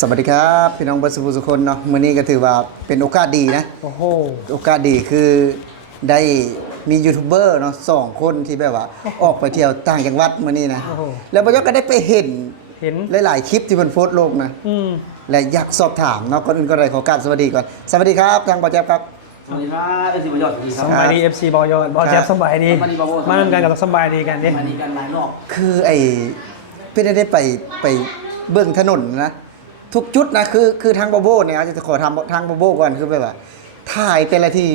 สวัสดีครับพี่น้องเบอร์สุสุคนเนาะมื้อนี้ก็ถือว่าเป็นโอกาสดีนะโอ้โหโอกาสดีคือได้มียูทูบเบอร์เนาะ2คนที่แบบว่าออกไปเที่ยวต่างจังหวัดมื้อนี้นะแล้วบ่ยกก็ได้ไปเห็นหลายๆคลิปที่เพิ่นโพสต์ลงนะและอยากสอบถามเนาะก่อนอื่นก็ได้ขอกราบสวัสดีก่อนสวัสดีครับทางบ่าวแจ๊บครับสวัสดีครับเอฟซีบอยอดสวัสดีครับสบายดี FC บอยอดบอลแจ๊บสบายดีมาเล่นกันกับสบายดีกันดิมาดีกันหลายรอบคือไอ้เพิ่นได้ไปเบิ่งถนนนะทุกจุดนะคือทางบาโบเนี่ยจะขอทำทางบาโบก่อนคือแบบว่าถ่ายแต่ละที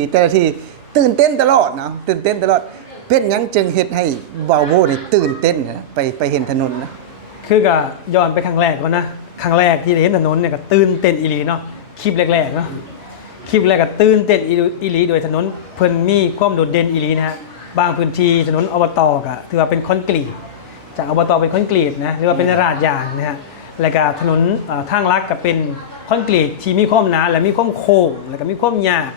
ตื่นเต้นตลอดนะตื่นเต้นตลอดเป็นยังจึงเฮ็ดให้บาโบนี่ตื่นเต้นนะไปเห็นถนนนะคือก็ย้อนไปครั้งแรกก่อนนะครั้งแรกที่ได้เห็นถนนเนี่ยก็ตื่นเต้นอีหลีเนาะคลิปแรกๆเนาะคลิปแรกก็ตื่นเต้นอีหลีโดยถนนเพิ่นมีความโดดเด่นอีหลีนะฮะบางพื้นที่ถนนอบตก็ถือว่าเป็นคอนกรีตจากอบตเป็นคอนกรีตนะหรือว่าเป็นราดยางนะฮะแล้วก็ถนนทางลักก็เป็นคอนกรีตที่มีความหนาและมีความโค้งแล้วก็มีความยาก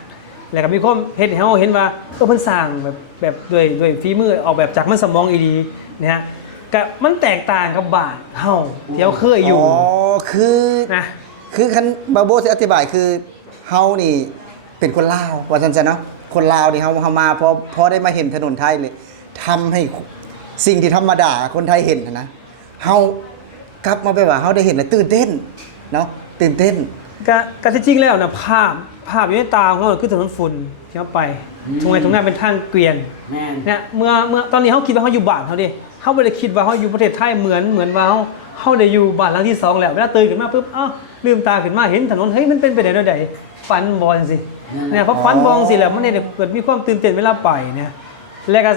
แล้วก็มีความเฮ็ดให้เราเห็นว่าเพิ่นสร้างแบบด้วยฝีมือออกแบบจากมันสมองอีดีนะฮะก็มันแตกต่างกับบ้านเฮาที่เราเคยอยู่อ๋อคือนะคือคันบาโบสิอธิบายคือเฮานี่เป็นคนลาวว่าซั่นซะเนาะคนลาวนี่เฮามาพอได้มาเห็นถนนไทยเลยทำให้สิ่งที่ธรรมดาคนไทยเห็นนะเฮากลับมาไปว่าเฮาได้เห็นแล้วตื่นเต้นเนาะตื่นเต้นก็ที่จริงแล้วนะภาพอยู่ในตาของเราคือถนนฝุ่นที่เราไปตรงนั้นเป็นทางเกวียนเนี่ยเมื่อตอนนี้เขาคิดว่าเขาอยู่บ้านเขาดิเขาไม่ได้คิดว่าเขาอยู่ประเทศไทยเหมือนว่าเขาได้อยู่บ้านหลังที่2แล้วเวลาตื่นขึ้นมาปุ๊บอ้าวลืมตาขึ้นมาเห็นถนนเฮ้ยมันเป็นไปได้ฝันบอลสิเนี่ยเพราะฝันบอลสิแล้วมันเนี่ยเกิดมีความตื่นเต้นเวลาไปเนี่ยแล้วก็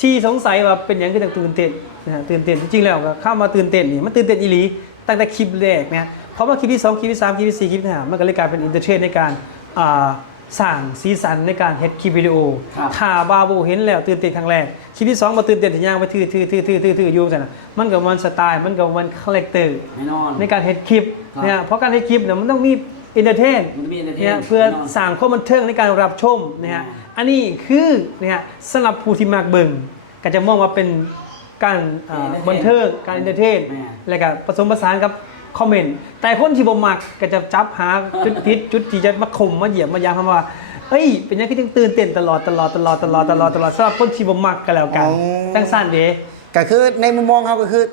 ชี้สงสัยว่าเป็นอย่างที่ตื่นเต้นนะตื่นเต้นจริงๆแล้วก็เข้ามาตื่นเต้นนี่มันตื่นเต้นอีหลีตั้งแต่คลิปแรกเนี่ยเพราะว่าคลิปที่2คลิปที่3คลิปที่4คลิปที่5มันก็เลยกลายเป็นอินเตอร์เทนในการสร้างสีสันในการเฮ็ดคลิปวิดีโอถ้าบาบูเห็นแล้วตื่นเต้นครั้งแรกคลิปที่2มาตื่นเต้นที่ย่างไปทื่ออยู่จังน่ะมันก็มันสไตล์มันก็มันคาแรคเตอร์ในการเฮ็ดคลิปเนี่ยเพราะการเฮ็ดคลิปเนี่ยมันต้องมีอินเตอร์เทนเนี่ยเพื่อสร้างความบันเทิงในการรับชมนะฮะอันนี้คือเนี่ยสำหรับผู้ที่มักเบิ่งก็จะมองว่าเป็นการบันเทิงการอินเตอร์เทนแล้วก็ผสมผสานกับคอมเมนต์แต่คนที่บ่มักก็จะจับหาจุดผิดจุดที่จะมาข่มมาเหยียบมายามว่าเอ้ยเป็นยังคือจังตื่นเต้นตลอดสำหรับคนที่บ่มักก็แล้วกันจังซั่นเด้ก็คือในมุมมองเฮาก็คือ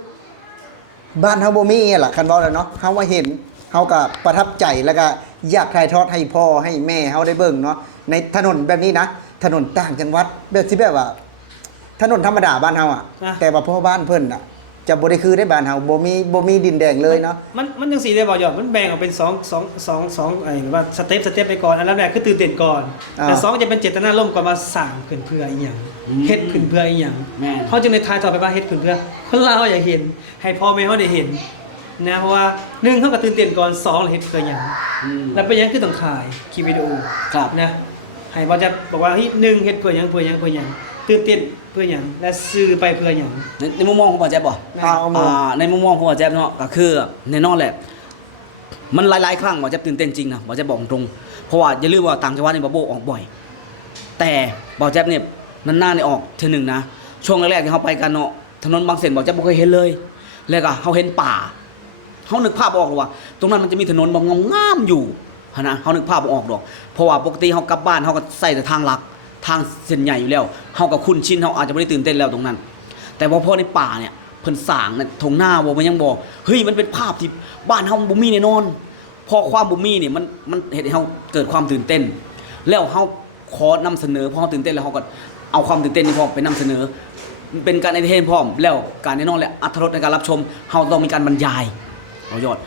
บ้านเฮาบ่มีล่ะคันเว้าแล้วเนาะเฮาว่าเห็นเฮาก็ประทับใจแล้วก็อยากถ่ายทอดให้พ่อให้แม่เฮาได้เบิ่งเนาะในถนนแบบนี้นะถนนต่างจังหวัดแบบที่แบบว่าถนนธรรมดาบ้านเฮาอ่ะแต่ว่าพ่อบ้านเพิ่นอ่ะจะบ่ได้คือได้บ้านเฮาบ่มีดินแดงเลยเนาะมันจังซี่ได้บ่ยอดมันแบ่งออกเป็น2ไอ้ว่าสเต็ปไปก่อนอันแรกคือตื่นเต้นก่อนแต่2จะเป็นเจตนารมณ์ก่อนว่าสร้างขึ้นเพื่ออีหยังเฮ็ดขึ้นเพื่ออีหยังเฮาจึงได้ทายต่อไปว่าเฮ็ดขึ้นเพื่อคนลาวอยากเห็นให้พ่อแม่เฮาได้เห็นนะเพราะว่า1เฮาก็ตื่นเต้นก่อน2เฮ็ดเพื่อหยังแล้วเป็นหยังคือต้องถ่ายคลิปวิดีโอนะให้บ่จะบอกว่าเฮ้ย1เฮ็ดเพื่อหยังตื่นเต้นเพื่ออย่างและซื้อไปเพื่ออย่างในมุมมองของบอแจ๊บบ่ในมุมมองของบอแจ๊บเนาะก็คือในนอกแหละมันหลายๆครั้งบอแจ๊บตื่นเต้นจริงนะบอแจ๊บบอกตรงเพราะว่าอย่าลืมว่าต่างจังหวัดนี่บอโบออกบ่อยแต่บอแจ๊บเนี่ยนานๆนี่ออกเทื่อนึงนะช่วงแรกๆที่เขาไปกันเนาะถนนบางเส้นบอแจ๊บบ่เคยเห็นเลยแล้วก็เขาเห็นป่าเขานึกภาพออกหรอว่าตรงนั้นมันจะมีถนนแบบงามๆอยู่นะเขานึกภาพออกดอกเพราะว่าปกติเขากลับบ้านเขาก็ใส่แต่ทางหลักทางเส้นใหญ่อยู่แล้วเฮากับคุ้นชินเฮาอาจจะไม่ได้ตื่นเต้นแล้วตรงนั้นแต่พอในป่าเนี่ยเพิ่นสร้างในทงหน้าบ่มันยังบอกเฮ้ยมันเป็นภาพที่บ้านเฮาบ่มีแน่นอนพอความบ่มีเนี่ยมันเฮ็ดให้เฮาเกิดความตื่นเต้นแล้วเฮาขอนำเสนอพอตื่นเต้นแล้วเฮาก็เอาความตื่นเต้นนี้พอไปนำเสนอเป็นการเอนเตอร์เทนพร้อมแล้วการแน่นอนแหละอรรถรสในการรับชมเฮาต้องมีการบรรยายเอายอด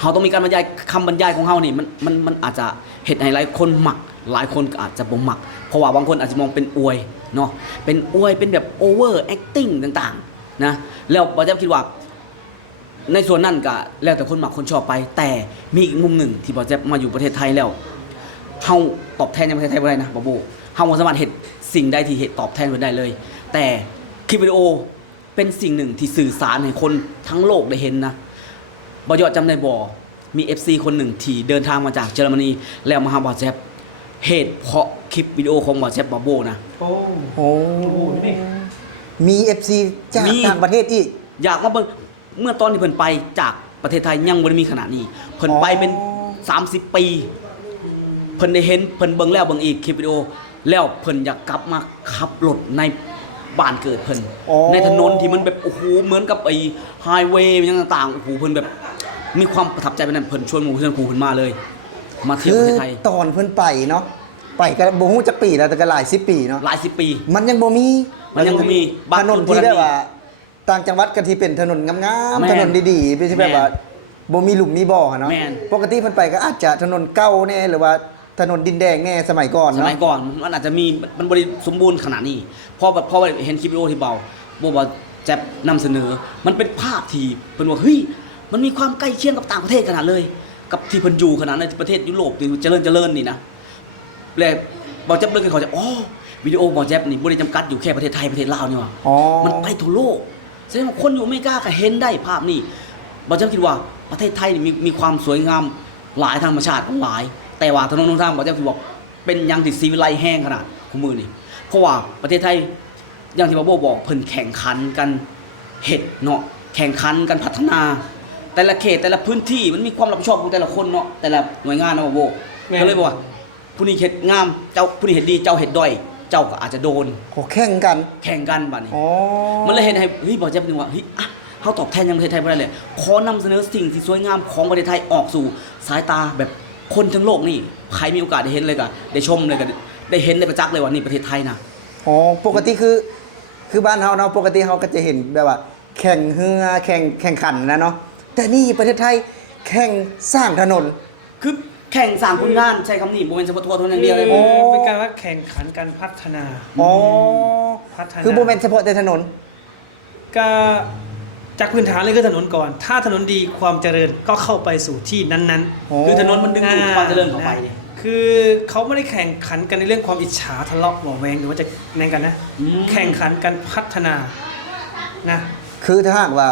เฮาต้องมีการบรรยายคำบรรยายของเฮานี่มันอาจจะเฮ็ดให้หลายคนมักหลายคนก็อาจจะบ่มักเพราะว่าบางคนอาจจะมองเป็นอวยเนาะเป็นอวยเป็นแบบโอเวอร์แอคติ้งต่างๆนะแล้วบอแจ๊บคิดว่าในส่วนนั้นก็แล้วแต่คนมักคนชอบไปแต่มีอีกมุมหนึ่งที่บอแจ๊บมาอยู่ประเทศไทยแล้วเฮาตอบแทนในประเทศไทยบ่ได้นะบอโบเฮาบ่สามารถเฮ็ดสิ่งใดที่เฮ็ดตอบแทนเพิ่นได้เลยแต่คลิปวิดีโอเป็นสิ่งหนึ่งที่สื่อสารให้คนทั้งโลกได้เห็นนะบอยอดจำได้บ่มี FC คนหนึ่งที่เดินทางมาจากเยอรมนีแล้วมาหาบอแจ๊บเหตุเพราะคลิปวิดีโอของบอแจ๊บบาโบนะโอ้มี FC จากต่างประเทศอีกอยากมาเบิ่งเมื่อตอนที่เพิ่นไปจาก ประเทศไทยยังบ่ได้มีขนาดนี้เพิ่นไปเป็น30 ปีเพิ่นได้เห็นเพิ่นเบิ่งแล้วเบิ่งอีกคลิปวิดีโอแล้วเพิ่นอยากกลับมาขับรถในบ้านเกิดเพิ่นในถนนที่มันแบบโอ้โหเหมือนกับไอ้ไฮเวย์อย่างต่างๆโอ้โหเพิ่นแบบมีความประทับใจเป็นนั้นเพิ่นชวนหมู่เพื่อนครูเพิ่นมาเลยมาเที่ยวประเทศไทย ตอนเพิ่นไปเนาะไปก็บ่ฮู้จักปีแล้วแต่ก็หลาย10 ปีเนาะ หลายสิบปี มันยังบ่มี มันยังบ่มี ถนนที่ได้ว่าต่างจังหวัดก็ที่เป็นถนนงาม แม่น ๆถนนดีๆไม่ใช่แบบว่าบ่มีหลุมมีบ่ออะเนาะ แม่น ปกติเพิ่นไปก็อาจจะถนนเก่าแน่หรือว่าถนนดินแดงแน่สมัยก่อน ส เนาะ มัยก่อนมันอาจจะมีมันบริสมบูรณ์ขนาดนี้พอเห็นคลิปวิดีโอที่เบาบอกว่าแจ๊บนำเสนอมันเป็นภาพที่เป็นว่าเฮ้ยมันมีความใกล้เคียงกับต่างประเทศขนาดเลย กับที่เพิ่นอยู่ขนาดในประเทศยุโรปที่เจริญนี่นะเลยเบาแจ๊บเลยเขาจะอ๋อวิดีโอเบาแจ๊บนี่บ่ได้จำกัดอยู่แค่ประเทศไทยประเทศลาวนี่หว่า อ๋อ มันไปทั่วโลกแสดงว่าคนอยู่อเมริกาก็เห็นได้ภาพนี้เบาแจ๊บคิดว่าประเทศไทยนี่มีความสวยงามหลายทางธรรมชาติหลาย แต่ว่าถนนหนทางเบาแจ๊บคิดว่าเป็นอยังที่ซีวิไลซ์แห้งขนาดของมือนี่เพราะว่าประเทศไทยอย่างที่บาโบบอกเพิ่นแข่งขันกันเฮ็ดเนาะแข่งขันกันพัฒนา แต่ละเขตแต่ละพื้นที่มันมีความรับผิดชอบของแต่ละคนเนาะแต่ละหน่วยงานเนาะบาโบก็เลยบอกว่าผู้นี้เฮ็ดงามเจ้าผู้นี้เฮ็ดดีเจ้าเฮ็ดด้อยเจ้าก็อาจจะโดน โหแข่งกัน แข่งกันบัดนี้ อ๋อ มันเลยเห็นให้เฮ้ยบอกจะเป็นว่าเฮ้ยอ่ะเขาตอบแทนยังประเทศไทยบ่ได้เลยขอนำเสนอสิ่งที่สวยงามของประเทศไทยออกสู่สายตาแบบคนทั้งโลกนี่ใครมีโอกาสได้เห็นเลยก็ได้ชมเลยก็ได้เห็นได้ประจักษ์เลยว่านี่ประเทศไทยนะ อ๋อปกติคือบ้านเฮาเนาะปกติเฮาก็จะเห็นแบบว่า แข่งเรือแข่งขันนะเนาะแต่นี่ประเทศไทยแข่งสร้างถนน คือแข่งสร้างผลงานใช้คำนี้บ่เป็นเฉพาะตัวอย่างเดียวเลย โอ้ เป็นการว่าแข่งขันการพัฒนา อ๋อ พัฒนา คือบ่แม่นเฉพาะแต่ถนน ก็จากพื้นฐานเลยคือถนนก่อน ถ้าถนนดีความเจริญก็เข้าไปสู่ที่นั้น อ๋อ คือถนนมันดึงดูดความเจริญเข้าไปเนี่ย คือเขาไม่ได้แข่งขันกันในเรื่องความอิจฉาทะเลาะเบาะแวงหรือว่าจะแน่งกันนะ แข่งขันกันพัฒนานะ คือถ้าหากว่า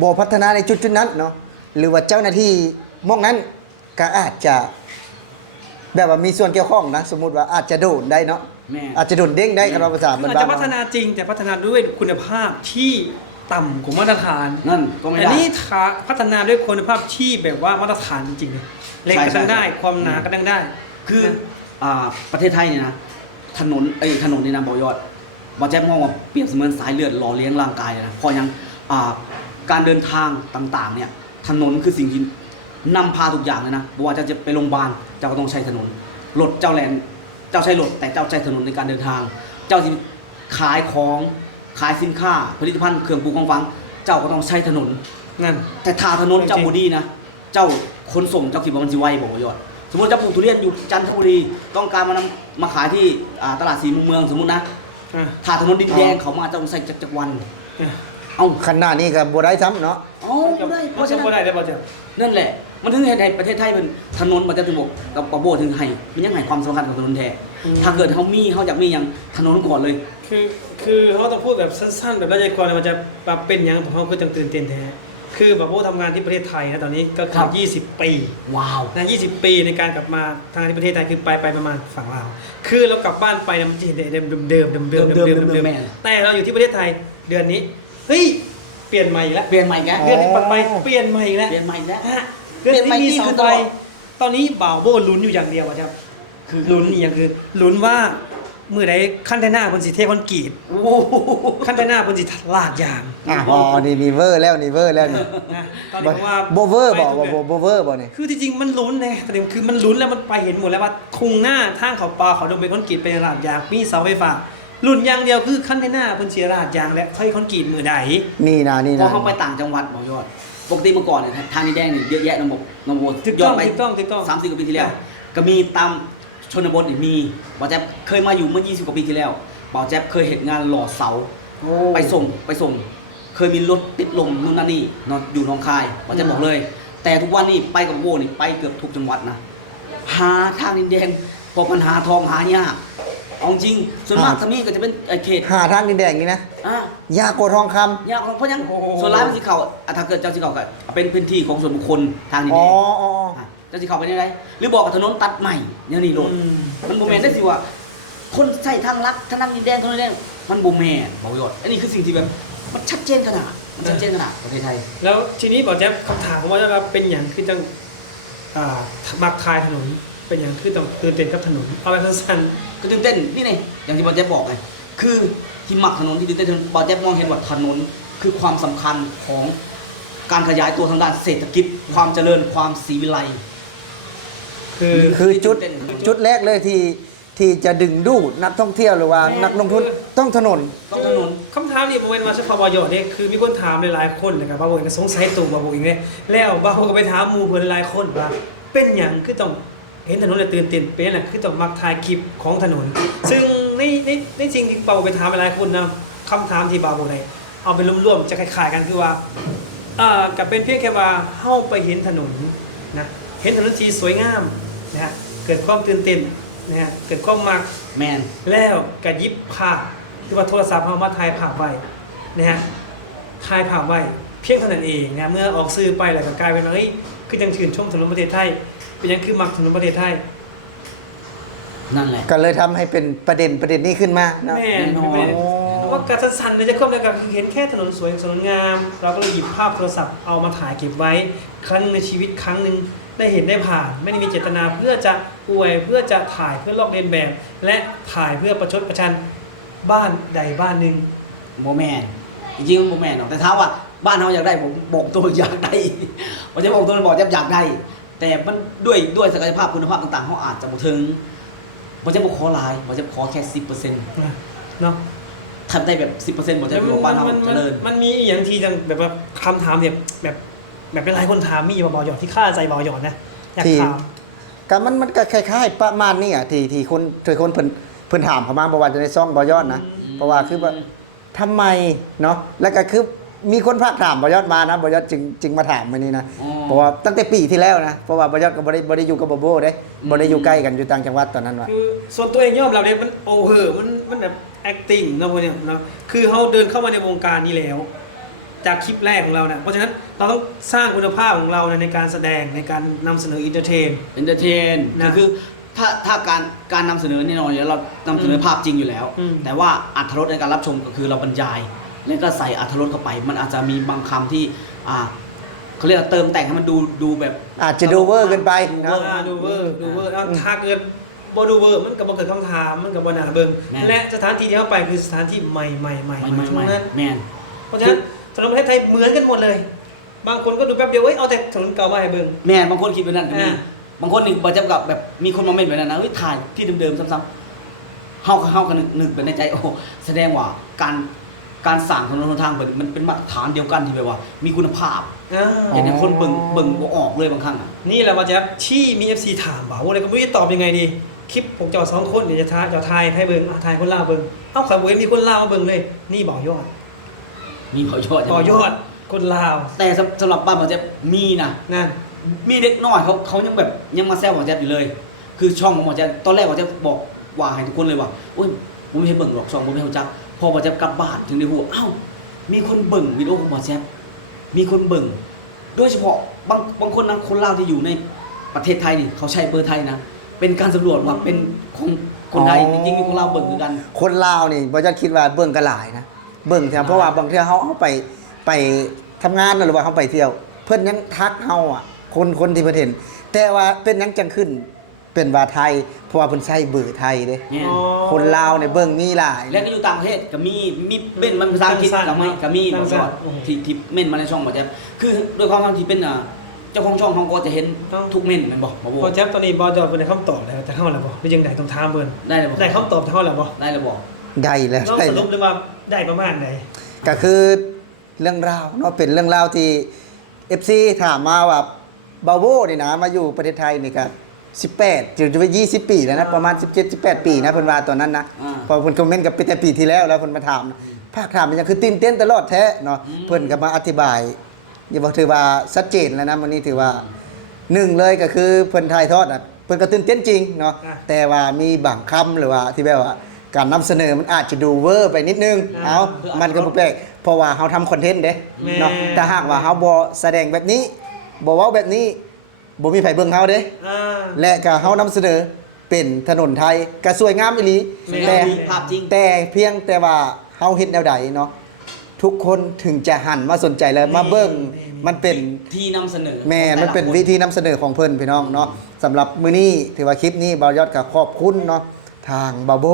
บ่พัฒนาในจุดนั้นเนาะหรือว่าเจ้าหน้าที่มองนั้นก็อาจจะแบบว่ามีส่วนเกี่ยวข้องนะสมมุติว่าอาจจะโดนได้เนาะ แม่ อาจจะโดนเด้งได้กับเราภาษา คือ บ้าน อาจ ๆ จะพัฒนาจริงแต่พัฒนาด้วยคุณภาพที่ต่ำกว่ามาตรฐาน นั่นก็ไม่ อัน ได้ นี้พัฒนาด้วยคุณภาพที่แบบว่ามาตรฐานจริงๆเลยเล็กก็ตั้งได้ ความหนาก็ตั้งได้ คือประเทศไทยเนี่ยนะถนนนี่นะบ่ยอดบ่แจ๊บมองว่าเปรียบเสมือนสายเลือดหล่อเลี้ยงร่างกายเลยนะเพราะยังการเดินทางต่างๆเนี่ยถนนคือสิ่งที่นำพาทุกอย่างเลยนะบ่ว่าจะไปโรงพยาบาลเจ้าก็ต้องใช้ถนนรถเจ้าแลนเจ้าใช้รถแต่เจ้าใช้ถนนในการเดินทาง เจ้าสิขายของขายสินค้าผลิตภัณฑ์เครื่องปรุงของฟังเจ้าก็ต้องใช้ถนน นั่น แต่ถ้าถนนเจ้าบ่ดีนะเจ้าขนส่งเจ้าคิดว่ามันสิไวบ่ยอดสมมุติเจ้าปลูกทุเรียนอยู่จันทบุรีต้องการมาขายที่ตลาดสีมุมเมืองสมมุตินะ อ่ะ ถ้าถนนดินแดงเขามาเจ้าต้องใส่จักรวัน อ่ะ เอ้า ขนาดนี้ก็บ่ได้ซ้ำเนาะ บ่ได้เพ เพราะ ราะ ฉะ ฉะ นั้น นั้น ได้ป่ะจ๊ะ นั่นแหละมันถึงเฮ็ดให้ประเทศไทยเป็นถนนมันจะถึงบอกกับปะโบถึงให้มันยังให้ความสำคัญกับถนนแท้ถ้าเกิดเฮาอยากมีหยังถนนก่อนเลย คือเขาต้องพูดแบบสั้นๆแบบละเอียดกว่ามันจะปรับเป็นอย่างผมเขาคือตื่นเต้นแท้คือแบบว่าทำงานที่ประเทศไทยนะตอนนี้ก็ ครั คื บ อ20 ปี ว้าว นะ20 ปีในการกลับมาทางานที่ประเทศไทยคือไปประมาณฝั่งลาวคือเรากลับบ้านไปนะมันจะเห็นเดิมแต่เราอยู่ที่ประเทศไทยเดือนนี้เฮ้ยเปลี่ยนใหม่อีกแล้ว เปลี่ยนใหม่แก เดือนนี้ปัดไปเปลี่ยนใหม่อีกแล้ว เปลี่ยนใหม่แล้ว ฮะเดือนนี้มีเสาไฟตอนนี้บ่าวโบลุ้นอยู่อย่างเดียวอะครับคือลุ้นอีกอย่างคือลุ้นว่ามือใดขั้นไทหน้าคนสิเทคอนกรีต โอ้โห ขั้นไทหน้าคนสิลาดยาง อ๋อนี่มีเวอร์แล้วนี่ นะตอนนี้ผมว่า โบเวอร์บ่ ไปทุกแบบ โบเวอร์บ่นี่ คือจริงๆมันลุ้นไงแต่เดี๋ยวคือมันลุ้นแล้วมันไปเห็นหมดแล้วว่าทุ่งหน้าทางเขาปลาเขาดงเป็นคอนกรีตเป็นลาดยางมีเสาไฟฟ้าลุ้นอย่างเดียวคือขั้นไทหน้าคนสิลาดยางและค่อยคอนกรีตมือใด นี่นะ พอเขาไปต่างจังหวัดบ่ยอดปกติเมื่อก่อนเนี่ยทางนี้แดงเนี่ยเยอะแยะน้ำบก ถูก ย้ ต้ อ อน ง ไป ถูกต้องถูกต้อง 30 กว่าปีที่แล้ว ก็มีตามชนบทนี่มีบ่าวแจ๊บเคยมาอยู่เมื่อ20 กว่าปีที่แล้วบ่าวแจ๊บเคยเห็นงานหล่อเสาไปส่ง เคยมีรถติดลมนู่นนั่นนี่เนาะอยู่หนองคายบ่าวแจ๊บบอกเลย แต่ทุกวันนี้ไปกับโบนี่ไปเกือบทุกจังหวัดนะหาทางดินแดงพอปัญหาทองหายากเอาจริงส่วนมากทางนี้ก็จะเป็นเขต หาทางดินแดงนี่นะ อ่ะ ยากกว่าทองคำ ยากเพราะฉะนั้นส่วนร้ายมันสิเขาถ้าเกิดเจ้าสิเขาก็เป็นพื้นที่ของส่วนบุคคลทางนี้ อ๋อ เอง อ๋อ เจ้าสิเขาไปได้ไรหรือบอกกับถนนตัดใหม่เนี่ยนี่โดดมันโบแมนได้สิว่าคนใส่ทางลักทางดินแดงถนนแดงมันโบแมนบอกยอดอันนี้คือสิ่งที่แบบมันชัดเจนขนาด มันชัดเจนขนาดประเทศไทย แล้วทีนี้บอกแจ๊บคำถามว่าจะเป็นอย่างคือจังมักทายถนนเป็นอย่างคือต้องตื่นเต้นกับถนนเอาไปสั้น ก็ตื่นเต้นนี่ไงอย่างที่บอลแจ๊บบอกไงคือที่มักถนนที่ตื่นเต้นบอลแจ๊บมองเห็นว่าถนนคือความสำคัญของการขยายตัวทางด้านเศรษฐกิจความเจริญความศรีวิไล ๆคือ คือจุดแรกเลยที่จะดึงดูดนักท่องเที่ยวหรือว่านักลงทุนต้องถนน ต้องถนน คำถามนี่ผมเป็นมาเฉพาะบอยอเนี่ยคือมีคนถามหลายๆคนนะครับบางคนก็สงสัยตัวบางคนอีกเนี่ยแล้วบางคนก็ไปถามหมู่เพื่อนหลายๆคนว่าเป็นอย่างคือต้องเห็นถนนแล้วตื่นเต้นเป็นอย่างคือต้องมักถ่ายคลิปของถนน ซึ่งในจริงที่เปาไปถามหลายๆคนนะคำถามที่บาโบได้เอาไปรวมๆจะคล้ายๆกันคือว่ากับเป็นเพียงแค่ว่าเฮาไปเห็นถนนนะเห็นถนนสีสวยงามนะฮะเกิดความตื่นเต้นนะฮะเกิดความมัก แมน แล้วก็หยิบภาพคือว่าโทรศัพท์เฮามาถ่ายภาพไว้นะฮะถ่ายภาพไว้เพียงเท่านั้นเองนะเมื่อออกสื่อไปแล้วก็กลายเป็นว่าเฮ้ยคือยังชื่นชมถนนประเทศไทยเป็นยังคือมักถนนประเทศไทย นั่นแหละ ก็เลยทำให้เป็นประเด็นนี้ขึ้นมาเนาะ แม่ แน่นอน เพราะว่าการสั้นๆในจะควบแล้วก็คือเห็นแค่ถนนสวยถนนงาม เราก็เลยหยิบภาพโทรศัพท์เอามาถ่ายเก็บไว้ ครั้งในชีวิตครั้งหนึ่งได้เห็นได้ผ่าน ไม่ได้มีเจตนาเพื่อจะอวยเพื่อจะถ่ายเพื่อลอกเลียนแบบ และถ่ายเพื่อประชดประชันบ้านใดบ้านหนึ่ง โมแมนจริงๆมันโมแมนหรอกแต่ถามว่าบ้านเราอยากได้ผมบอกตัวอยากได้ ผมจะบอกตัวบอกอยากได้ แต่มันด้วยศักยภาพคุณภาพต่างๆเขาอาจจะบ่ถึงผมจะบอกขอหลายผมจะขอแค่ 10% เนาะ ทำได้แบบ 10%ผมจะบอกบ้านเราเจริญ มันมีอย่างที่จังแบบว่าคำถามเนี่ยแบบเป็นหลายคนถามมีบ่าวหยอดที่ฆ่าใจบ่าวหยอดนะอยากถาม ก็มันก็คล้ายๆประมาณนี้อ่ะที่คนเพิ่นถามเข้ามาบ่ว่าจะในซ่องบ่ยอดนะเพราะว่าคือว่าทำไมเนาะแล้วก็คือมีคนพากถามบ่ยอดมานะบ่ยอดจึงมาถามมื้อนี้นะ อ๋อ เพราะว่าตั้งแต่ปีที่แล้วนะเพราะว่าบ่ยอดก็บ่ได้อยู่กับบ่โบเด้บ่ได้อยู่ใกล้กันอยู่ต่างจังหวัดตอนนั้นว่า คือส่วนตัวเองยอมรับเลยมันโอเวอร์มันแบบ acting เนาะพวกเนี้ยเนาะคือเขาเดินเข้ามาในวงการนี้แล้ว จากคลิปแรกของเรานะเพราะฉะนั้นเราต้องสร้างคุณภาพของเราในการแสดงในการนำเสนออินเตอร์เทน เอนเตอร์เทน นะ คือถ้าการนำเสนอแน่นอนอยู่แล้วเรานำเสนอภาพจริงอยู่แล้ว อืม แต่ว่าอรรถรสในการรับชมก็คือเราบรรยาย แล้วก็ใส่อรรถรสเข้าไป มันอาจจะมีบางคำที่เขาเรียกว่าเติมแต่งให้มันดูแบบ อาจจะดูเวอร์เกินไปเนาะ ดูเวอร์แล้วถ้าเกิดบ่ดูเวอร์มันก็บ่เกิดคำถามมันก็บ่น่าเบิ่ง แม่น และสถานที่ที่เข้าไปคือสถานที่ใหม่ทั้งนั้น แมน เพราะฉะนั้นถนนประเทศไทยเหมือนกันหมดเลย บางคนก็ดูแป๊บเดียวเอ้ยเอาแต่ถนนเก่ามาให้เบิ่ง แมนบางคนคิดแบบนั้นก็มี อ่า บางคนนี่บอกจะกับแบบมีคนมาเมนแบบนั้นนะเฮ้ยถ่ายที่เดิมๆซ้ำๆเฮาก็นึกเป็นในใจโอ้แสดงว่าการสร้างถนนหนทางมันเป็นมาตรฐานเดียวกันที่แบบว่า มีคุณภาพ อย่างนี้คนเบิ่งบ่ออกเลยบางครั้งอ่ะ นี่แหละว่าจะที่มี FC ถามบ่าว่าอะไรก็ไม่รู้จะตอบยังไงดี คลิปผมเจ้าสองคนเดี๋ยวจะทายให้เบิ่งทายคนลาวเบิ่งเอ้าข่อยบ่เห็นมีคนลาวมาเบิ่งเลย นี่บ่าวยอด มีเขายอด บ่าวยอดคนลาว แต่สำหรับบ้านหมอแจ๊บมีนะ นั่น มีเด็กน้อยเขายังแบบยังมาแซวหมอแจ๊บอยู่เลย คือช่องของหมอแจ๊บตอนแรกหมอแจ๊บบอกว่าให้ทุกคนเลยว่าโอ้ยผมไม่ให้เบิ่งหรอกช่องผมไม่ให้รู้จักพอหมอแจ๊บกลับบ้านถึงได้รู้ว่าเอ้ามีคนเบิ่งวิดีโอของหมอแจ๊บมีคนเบิ่งโดยเฉพาะบางคนนะคนลาวที่อยู่ในประเทศไทยนี่เขาใช้เบอร์ไทยนะเป็นการสำรวจว่าเป็นของคนไทยจริงๆมีคนลาวเบิ่งคือกัน คนลาวนี่บ่จะคิดว่าเบิ่งก็หลายนะเบิ่งใช่เพราะว่าบางเทื่อเฮาเอาไปทำงานหรือว่าเฮาไปเที่ยว เพิ่นยังทักเฮาอ่ะคนที่เพิ่นเห็น แต่ว่าเป็นหยังจังขึ้นเป็นว่าไทยเพราะว่าเพิ่นใช้เบอร์ไทยเด้ เนี่ย คนลาวเนี่ยเบิ่งมีหลาย แล้วก็อยู่ต่างประเทศก็มีเม่นมันภาษาอังกฤษก็มีบางส่วนที่เม่นมาในช่องหมอแจ๊บคือด้วยความที่เป็นเจ้าของช่องเขาก็จะเห็นทุกเม่นแม่นบ่บ่ บ่าวแจ๊บตอนนี้บ่าวยอดเพิ่นได้คำตอบแล้วแต่เฮาแล้วบ่หรือยังไงต้องถามเพิ่น ได้เลยบ่ ได้คำตอบเฮาแล้วบ่ ได้เลยบ่ ได้แล้ว ต้อง ได้ ส แล้ รุ ว ปเลยว่าได้ประมาณไหน ก็คือเรื่องราวเนาะเป็นเรื่องราวที่ FC ถามมาว่าบาโวนี่นะมาอยู่ประเทศไทยนี่ก็18จะไป20 ปีแล้วนะประมาณ 17-18 ปีนะเพิ่นว่าตอนนั้นนะพอเพิ่นคอมเมนต์กับเป็นแต่ปีที่แล้วแล้วเพิ่นมาถามภาคถามมันยังคือตื่นเต้นตลอดแท้เนาะเพิ่นก็มาอธิบายอย่าบอกถือว่าชัดเจนแล้วนะวันนี้ถือว่าหนึ่งเลยก็คือเพิ่นถ่ายทอดเพิ่นก็ตื่นเต้นจริงเนาะแต่ว่ามีบางคำหรือว่าที่แบบว่าการนำเสนอมันอาจจะดูเวอร์ไปนิดนึงมันก็บ่แปลกเพราะว่าเฮาทำคอนเทนต์เด้เนาะถ้าหากว่าเฮาบ่แสดงแบบนี้บ่เว้าแบบนี้บ่มีไผเบิ่งเฮาเด้ อ่า และก็เฮานำเสนอเป็นถนนไทยก็สวยงามอีหลี แม่ แต่ ภาพจริง แต่เพียงแต่ว่าเฮาเฮ็ดแนวใดเนาะ ทุกคนถึงจะหันมาสนใจแล้วมาเบิ่งมันเป็น ที่นำเสนอ แม่มันเป็นวิธีนำเสนอของเพิ่นพี่น้องเนาะสำหรับมื้อนี้ถือว่าคลิปนี้บ่าวยอดก็ขอบคุณเนาะทางบาโบ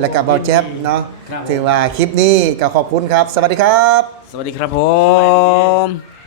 และก็บ่าวแจ๊บเนาะถือว่าคลิปนี้ก็ขอบคุณครับ สวัสดีครับ สวัสดีครับผม